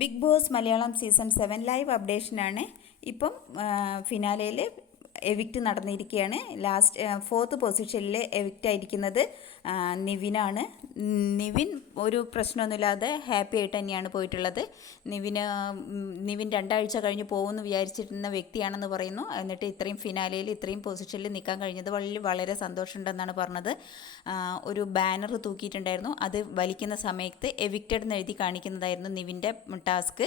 Big Boss Malayalam season 7 live അപ്ഡേഷനാണ്. ഇപ്പം ഫിനാലയിൽ എവിക്റ്റ് നടന്നിരിക്കുകയാണ്. ഫോർത്ത് പൊസിഷനിൽ എവിക്റ്റ് ആയിരിക്കുന്നത് നിവിനാണ്. നിവിൻ ഒരു പ്രശ്നമൊന്നുമില്ലാതെ ഹാപ്പി ആയിട്ട് തന്നെയാണ് പോയിട്ടുള്ളത്. നിവിൻ 2 ആഴ്ച കഴിഞ്ഞ് പോകുമെന്ന് വിചാരിച്ചിരുന്ന വ്യക്തിയാണെന്ന് പറയുന്നു. എന്നിട്ട് ഇത്രയും ഫിനാലയിൽ ഇത്രയും പൊസിഷനിൽ നിൽക്കാൻ കഴിഞ്ഞത് വളരെ സന്തോഷമുണ്ടെന്നാണ് പറഞ്ഞത്. ഒരു ബാനർ തൂക്കിയിട്ടുണ്ടായിരുന്നു. അത് വലിക്കുന്ന സമയത്ത് എവിക്റ്റഡ് എന്ന് എഴുതി കാണിക്കുന്നതായിരുന്നു നിവിൻ്റെ ടാസ്ക്.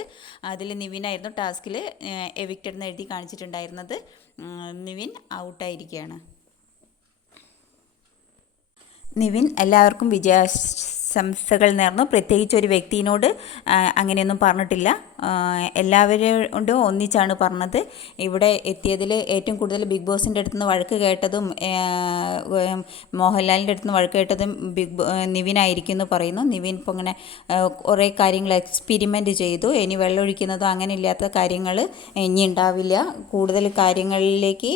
അതിൽ നിവിനായിരുന്നു ടാസ്കിൽ എവിക്റ്റഡ് എന്ന് എഴുതി കാണിച്ചിട്ടുണ്ടായിരുന്നത്. നിവിൻ ഔട്ടായിരിക്കുകയാണ്. നിവിൻ എല്ലാവർക്കും വിജയാശംസകൾ നേർന്നു. പ്രത്യേകിച്ച് ഒരു വ്യക്തിയോട് അങ്ങനെയൊന്നും പറഞ്ഞിട്ടില്ല. എല്ലാവരോടും ഒന്നിച്ചാണ് പറഞ്ഞത്. ഇവിടെ എത്തിയതിൽ ഏറ്റവും കൂടുതൽ ബിഗ് ബോസിൻ്റെ അടുത്ത് നിന്ന് വഴക്ക് കേട്ടതും മോഹൻലാലിൻ്റെ അടുത്ത് നിന്ന് വഴക്ക് കേട്ടതും നിവിനായിരിക്കും എന്ന് പറയുന്നു. നിവിൻ ഇപ്പോൾ ഇങ്ങനെ കുറേ കാര്യങ്ങൾ എക്സ്പെരിമെൻ്റ് ചെയ്തു. ഇനി വെള്ളമൊഴിക്കുന്നതോ അങ്ങനെ ഇല്ലാത്ത കാര്യങ്ങൾ ഇനി ഉണ്ടാവില്ല. കൂടുതൽ കാര്യങ്ങളിലേക്ക്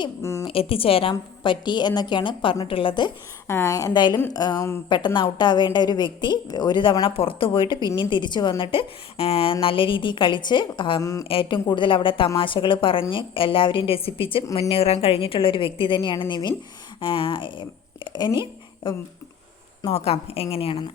എത്തിച്ചേരാൻ പറ്റി എന്നൊക്കെയാണ് പറഞ്ഞിട്ടുള്ളത്. എന്തായാലും പെട്ടെന്ന് ഔട്ടാവേണ്ട ഒരു വ്യക്തി ഒരു തവണ പുറത്ത് പോയിട്ട് പിന്നെയും തിരിച്ചു വന്നിട്ട് നല്ല രീതിയിൽ കളിച്ച് ഏറ്റവും കൂടുതൽ അവിടെ തമാശകൾ പറഞ്ഞ് എല്ലാവരെയും രസിപ്പിച്ച് മുന്നേറാൻ കഴിഞ്ഞിട്ടുള്ളൊരു വ്യക്തി തന്നെയാണ് നിവിൻ. ഇനി നോക്കാം എങ്ങനെയാണെന്ന്.